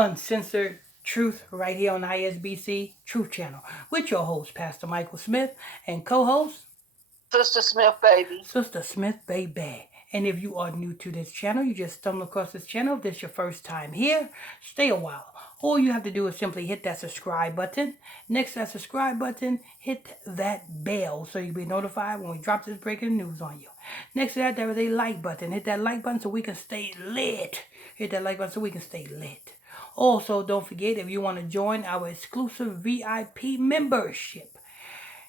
Uncensored truth right here on ISBC Truth Channel with your host, Pastor Michael Smith, and co-host, Sister Smith, baby. Sister Smith Baby. And if you are new to this channel, you just stumbled across this channel, if this is your first time here, stay a while. All you have to do is simply hit that subscribe button. Next to that subscribe button, hit that bell so you'll be notified when we drop this breaking news on you. Next to that, there is a like button. Hit that like button so we can stay lit. Hit that like button so we can stay lit. Also, don't forget, if you want to join our exclusive VIP membership,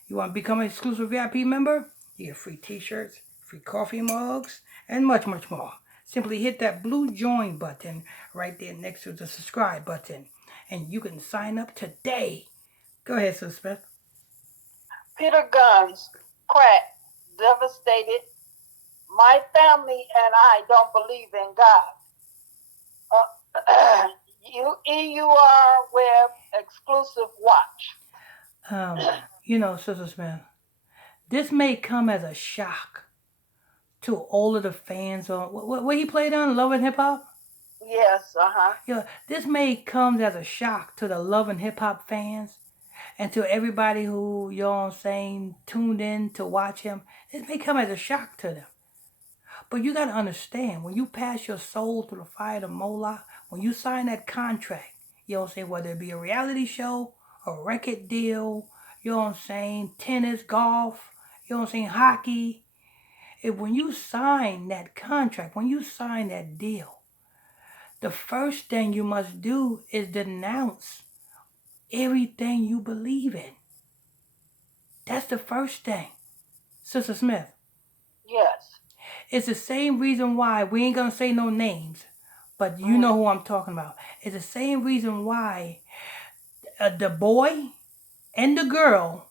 you want to become an exclusive VIP member? You get free t-shirts, free coffee mugs, and much, much more. Simply hit that blue join button right there next to the subscribe button, and you can sign up today. Go ahead, Sister Smith. Peter Gunz, crack, devastated. My family and I don't believe in God. EUR Web exclusive watch. Sister Smith, this may come as a shock to all of the fans on what he played on Love and Hip Hop. Yes, This may come as a shock to the Love and Hip Hop fans and to everybody who, tuned in to watch him. This may come as a shock to them. But you got to understand, when you pass your soul through the fire of Moloch, when you sign that contract, whether it be a reality show, a record deal, tennis, golf, hockey. When you sign that contract, when you sign that deal, the first thing you must do is denounce everything you believe in. That's the first thing. Sister Smith. Yes. It's the same reason why, we ain't going to say no names, but you know who I'm talking about. It's the same reason why the boy and the girl,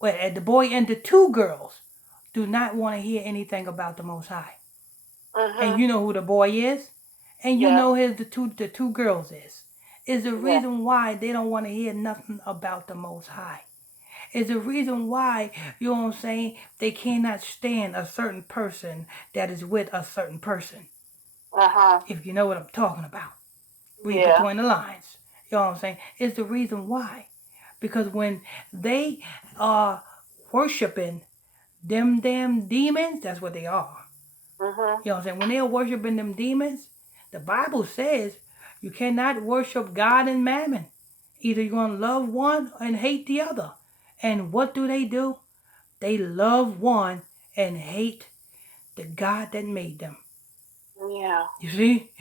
the boy and the two girls, do not want to hear anything about the Most High. And you know who the boy is, and you know who the two girls is the reason why they don't want to hear nothing about the Most High. Is the reason why, they cannot stand a certain person that is with a certain person. If you know what I'm talking about. Read between the lines. You know what I'm saying? It's the reason why. Because when they are worshiping them damn demons, that's what they are. You know what I'm saying? When they're worshiping them demons, the Bible says you cannot worship God and mammon. Either you're going to love one and hate the other. And what do? They love one and hate the God that made them. Yeah. You see?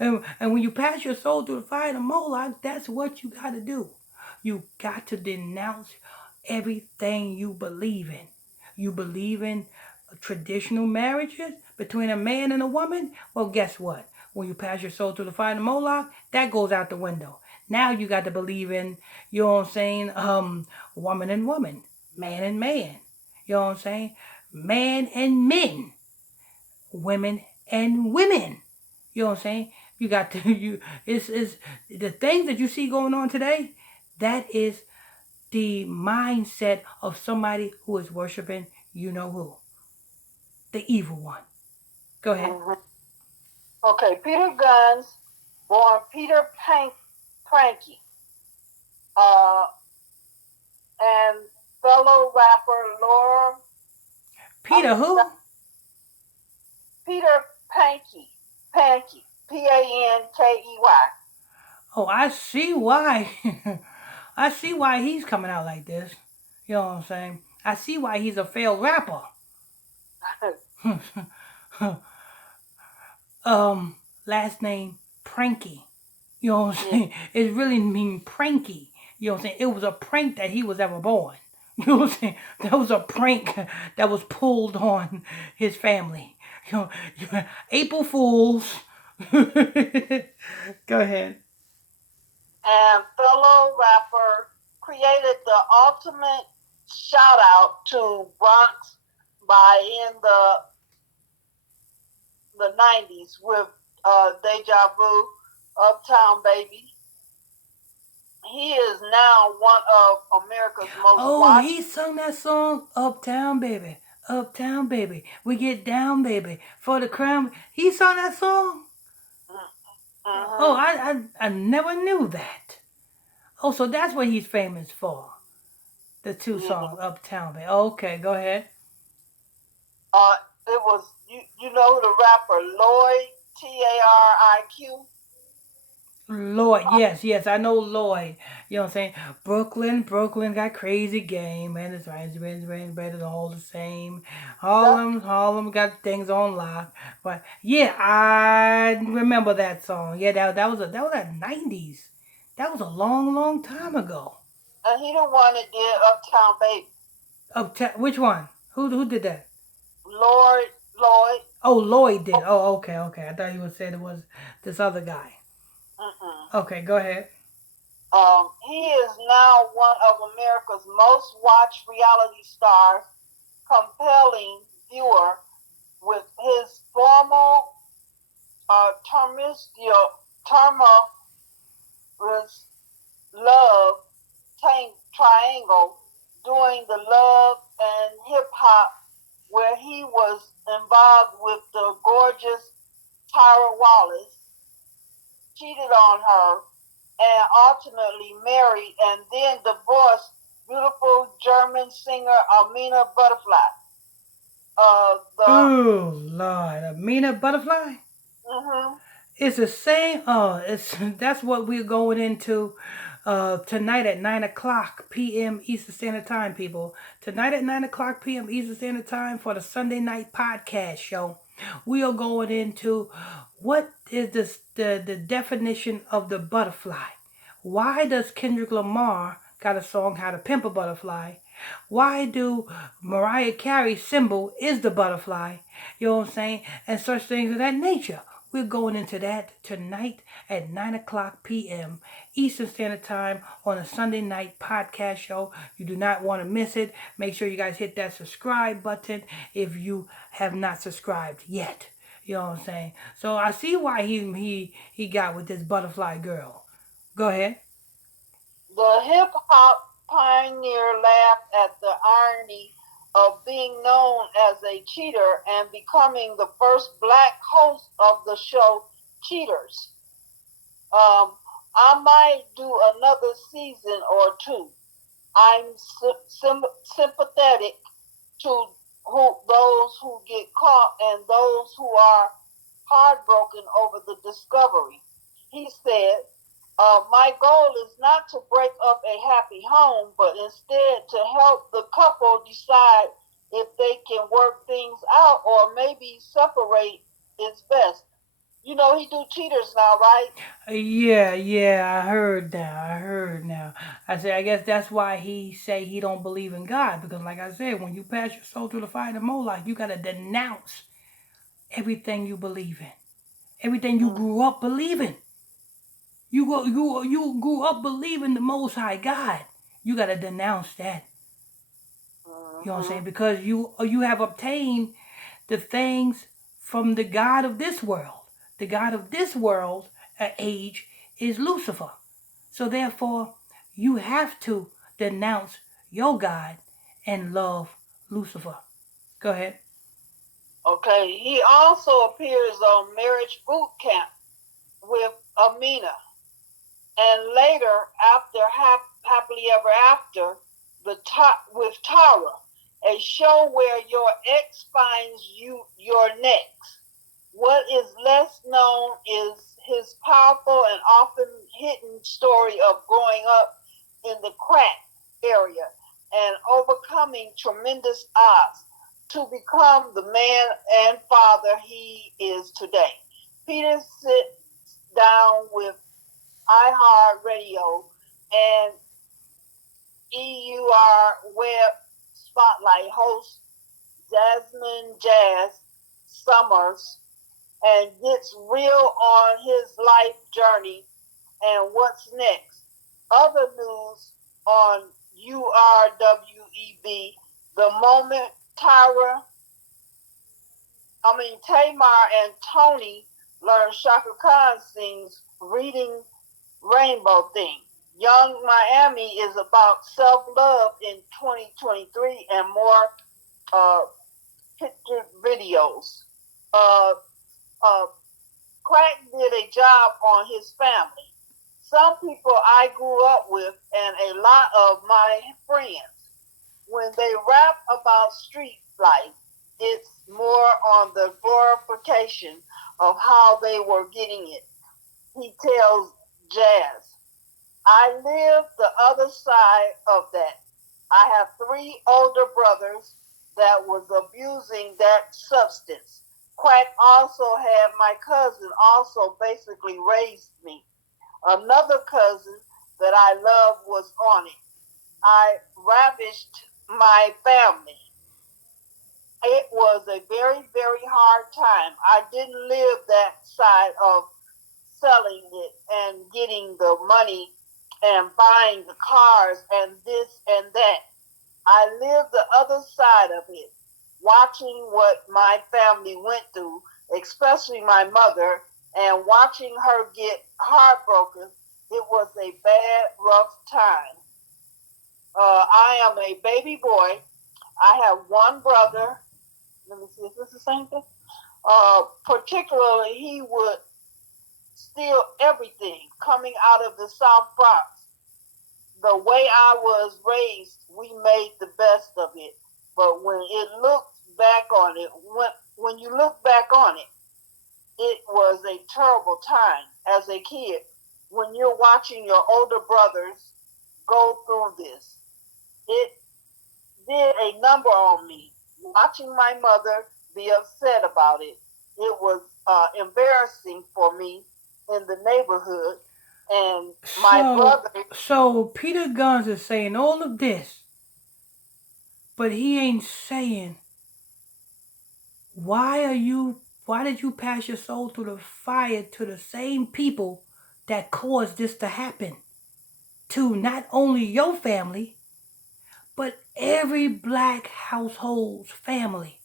and when you pass your soul through the fire of Moloch, that's what you got to do. You got to denounce everything you believe in. You believe in traditional marriages between a man and a woman? Well, guess what? When you pass your soul through the fire of Moloch, that goes out the window. Now you got to believe in, woman and woman, man and man. You know what I'm saying? Man and men, women and women. You know what I'm saying? You got to, it's the things that you see going on today, that is the mindset of somebody who is worshiping you know who. The evil one. Go ahead. Okay, Peter Gunz, born Peter Pranky, and fellow rapper Laura. Peter who? Peter Pankey, Pankey. Oh, I see why. I see why he's coming out like this. You know what I'm saying? I see why he's a failed rapper. Last name Pranky. You know what I'm saying? It really means pranky. You know what I'm saying? It was a prank that he was ever born. You know what I'm saying? That was a prank that was pulled on his family. April Fools. Go ahead. And fellow rapper created the ultimate shout out to Bronx in the 90s with Deja Vu, Uptown Baby. He is now one of America's most watched. He sung that song, Uptown Baby. Uptown Baby. We get down, baby. For the crown. He sung that song? Oh, Mm-hmm. I never knew that. Oh, so that's what he's famous for. The two songs, Yeah. Uptown Bay. Okay, go ahead. It was you know the rapper Lloyd Tariq. Lloyd, yes, yes, I know Lloyd. You know what I'm saying? Brooklyn got crazy game, and it's rain, better than all the same. That Harlem got things on lock. But yeah, I remember that song. Yeah, that was the '90s. That was a long time ago. and he the one that did Uptown Baby. Which one? Who did that? Lloyd. Oh, Lloyd did. Oh, okay. I thought you would say it was this other guy. Mm-mm. Okay, go ahead. He is now one of America's most watched reality stars, compelling viewer with his formal tumultuous love triangle doing the love and hip hop, where he was involved with the gorgeous Tyra Wallace, cheated on her, and ultimately married and then divorced beautiful German singer Amina Butterfly. The Oh Lord, a Mina Butterfly. mm-hmm, It's the same. It's that's what we're going into tonight at 9 o'clock p.m. Eastern Standard Time, people. Tonight at 9 o'clock p.m. Eastern Standard Time for the Sunday night podcast show. We are going into what is the definition of the butterfly. Why does Kendrick Lamar got a song "How to Pimp a Butterfly"? Why do Mariah Carey's symbol is the butterfly? You know what I'm saying? And such things of that nature. We're going into that tonight at 9 o'clock p.m. Eastern Standard Time on a Sunday night podcast show. You do not want to miss it. Make sure you guys hit that subscribe button if you have not subscribed yet. You know what I'm saying? So I see why he got with this butterfly girl. Go ahead. the hip hop pioneer laughed at the irony of being known as a cheater and becoming the first black host of the show Cheaters. Um, I might do another season or two. I'm sympathetic to those who get caught and those who are heartbroken over the discovery. He said, my goal is not to break up a happy home, but instead to help the couple decide if they can work things out or maybe separate is best. You know, he do cheaters now, right? Yeah, I heard now. I say, I guess that's why he say he don't believe in God because, like I said, when you pass your soul through the fire of the Moloch, you gotta denounce everything you believe in, everything you Mm-hmm. grew up believing. You grew up believing the Most High God. You gotta denounce that. You know what I'm saying? Because you have obtained the things from the God of this world. The God of this world age is Lucifer. So therefore, you have to denounce your God and love Lucifer. Go ahead. Okay. He also appears on Marriage Boot Camp with Amina, and later, after Happily Ever After, with Tara, a show where your ex finds your next. What is less known is his powerful and often hidden story of growing up in the crack area and overcoming tremendous odds to become the man and father he is today. Peter sits down with iHeartRadio and EUR Web Spotlight host Jasmine Jazz Summers and gets real on his life journey and what's next. Other news on URWEB, the moment Tamar and Tony learn Shaka Khan sings Reading Rainbow Thing. Young Miami is about self love in 2023 and more uh, picture videos. Uh, uh, crack did a job on his family. Some people I grew up with and a lot of my friends, when they rap about street life, it's more on the glorification of how they were getting it. He tells Jazz, I live the other side of that. I have three older brothers that was abusing that substance. Quack also had my cousin also basically raised me. Another cousin that I loved was on it. I ravished my family. It was a very, very hard time. I didn't live that side of selling it and getting the money and buying the cars and this and that. I lived the other side of it, watching what my family went through, especially my mother, and watching her get heartbroken. It was a bad, rough time. I am a baby boy. I have one brother. Let me see, is this the same thing? Particularly, he would steal everything coming out of the South Bronx. The way I was raised, we made the best of it. But when it looked back on it, when you look back on it, it was a terrible time as a kid when you're watching your older brothers go through this. It did a number on me. Watching my mother be upset about it, it was embarrassing for me in the neighborhood. And my brother. So Peter Gunz is saying all of this, but he ain't saying why did you pass your soul through the fire to the same people that caused this to happen to not only your family, but every black household's family.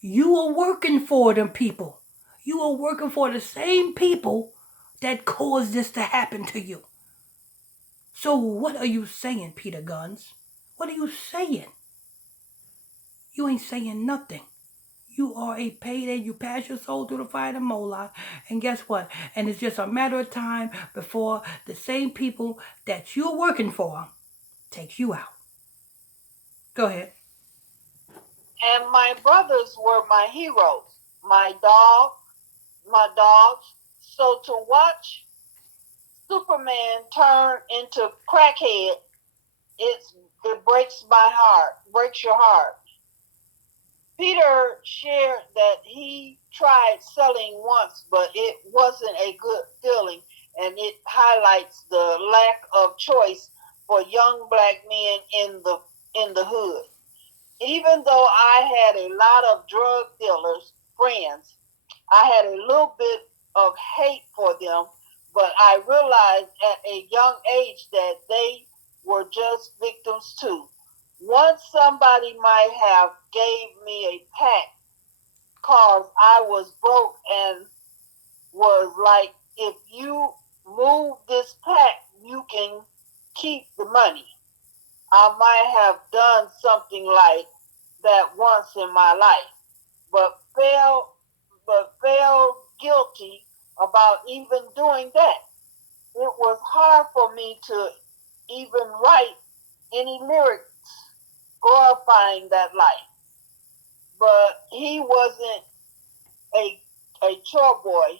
You are working for them people. You are working for the same people that caused this to happen to you. So what are you saying, Peter Gunz? What are you saying? You ain't saying nothing. You are a payday. You pass your soul through the fire of Moloch. And guess what? And it's just a matter of time before the same people that you're working for take you out. Go ahead. And my brothers were my heroes, my dogs. So to watch Superman turn into crackhead, it breaks my heart, breaks your heart. Peter shared that he tried selling once, but it wasn't a good feeling, and it highlights the lack of choice for young black men in the hood. Even though I had a lot of drug dealers friends, I had a little bit of hate for them, but I realized at a young age that they were just victims too. Once somebody might have gave me a pack cause I was broke and was like, if you move this pack, you can keep the money. I might have done something like that once in my life, but felt guilty about even doing that. It was hard for me to even write any lyrics glorifying that life. But he wasn't a chore boy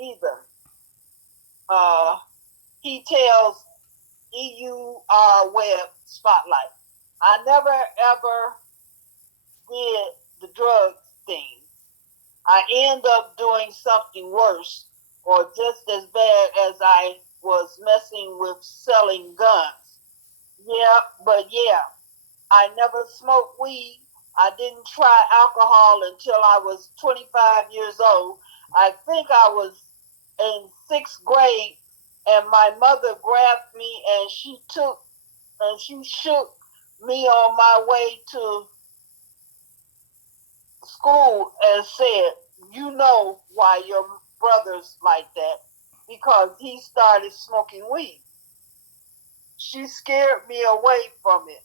either. Uh, he tells EUR Web Spotlight. I never ever did the drug thing. I end up doing something worse or just as bad as I was messing with selling guns. Yeah, I never smoked weed. I didn't try alcohol until I was 25 years old. I think I was in sixth grade, and my mother grabbed me and she shook me on my way to school and said, "You know why your brother's like that? Because he started smoking weed." She scared me away from it.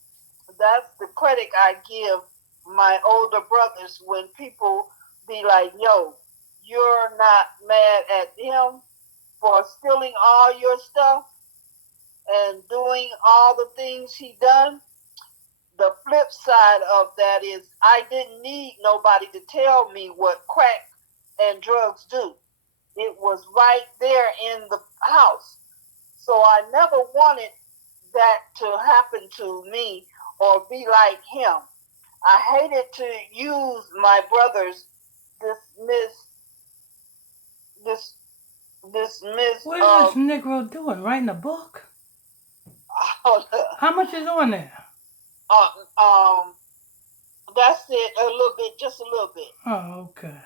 That's the credit I give my older brothers when people be like, "Yo, you're not mad at him for stealing all your stuff and doing all the things he done. The flip side of that is I didn't need nobody to tell me what crack and drugs do. It was right there in the house. So I never wanted that to happen to me or be like him. I hated to use my brother's dismiss What is this Negro doing? Writing a book? How much is on there? That's it, a little bit, just a little bit. Oh, okay.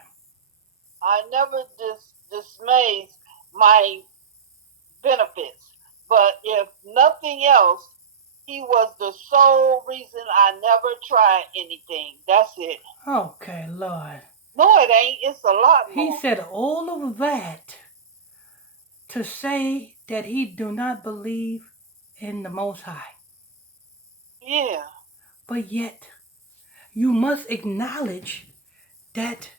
I never dismays my benefits, but if nothing else, he was the sole reason I never tried anything. That's it. Okay, Lord. No, it ain't. It's a lot more. He said all of that to say that he do not believe in the Most High. Yeah. But yet, you must acknowledge that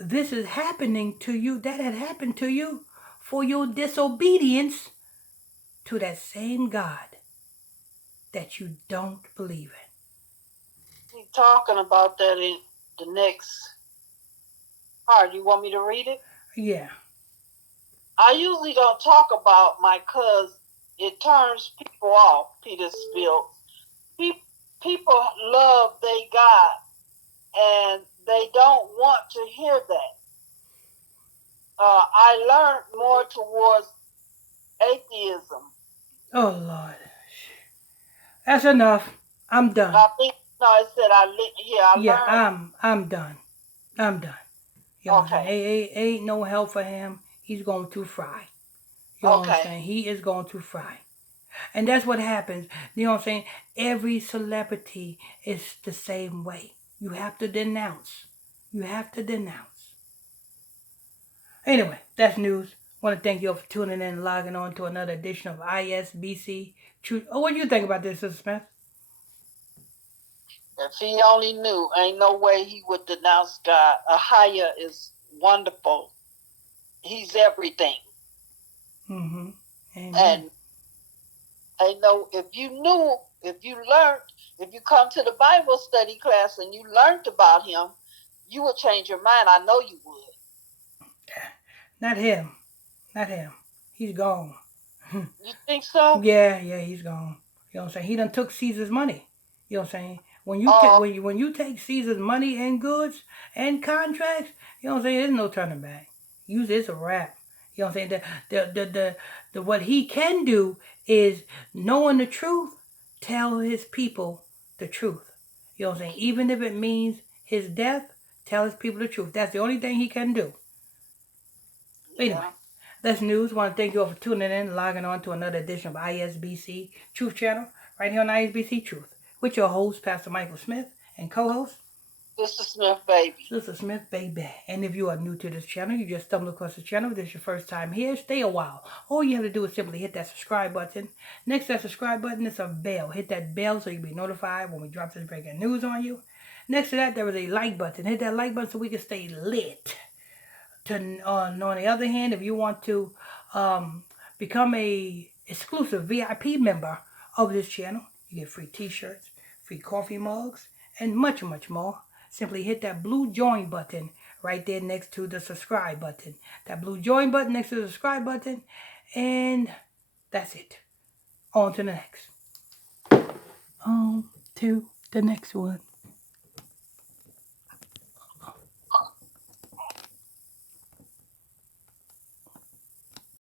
this is happening to you, that had happened to you for your disobedience to that same God that you don't believe in. He's talking about that in the next part. You want me to read it? Yeah. I usually don't talk about my cuz it turns people off, Peter spilled. People love their God and they don't want to hear that. I learned more towards atheism. Oh, Lord. That's enough. I'm done. I think, no, I said I learned. I'm done. I'm done. You know what I'm saying? Ain't no help for him. He's going to fry. You know what I'm saying? He is going to fry. And that's what happens. You know what I'm saying? Every celebrity is the same way. You have to denounce. You have to denounce. Anyway, that's news. I want to thank you all for tuning in and logging on to another edition of ISBC Truth. Oh, what do you think about this, Sister Smith? If he only knew, ain't no way he would denounce God. Ahaya is wonderful. He's everything. Mm-hmm. And I know if you knew, if you learned, if you come to the Bible study class and you learned about him, you would change your mind. I know you would. Not him. Not him. He's gone. You think so? Yeah, he's gone. You know what I'm saying? He done took Caesar's money. You know what I'm saying? When you take Caesar's money and goods and contracts, you know what I'm saying? There's no turning back. It's a wrap. You know what I'm saying? The what he can do is, knowing the truth, tell his people the truth. You know what I'm saying? Even if it means his death, tell his people the truth. That's the only thing he can do. Anyway, that's news. I want to thank you all for tuning in and logging on to another edition of ISBC Truth Channel, right here on ISBC Truth, with your host, Pastor Michael Smith, and co-host, Sister Smith Baby. Sister Smith Baby. And if you are new to this channel, you just stumbled across the channel, this is your first time here, stay a while. All you have to do is simply hit that subscribe button. Next to that subscribe button is a bell. Hit that bell so you'll be notified when we drop this breaking news on you. Next to that, there is a like button. Hit that like button so we can stay lit. On the other hand, if you want to become a exclusive VIP member of this channel, you get free t-shirts, free coffee mugs, and much, much more. Simply hit that blue join button right there next to the subscribe button. That blue join button next to the subscribe button, and that's it. On to the next. On to the next one.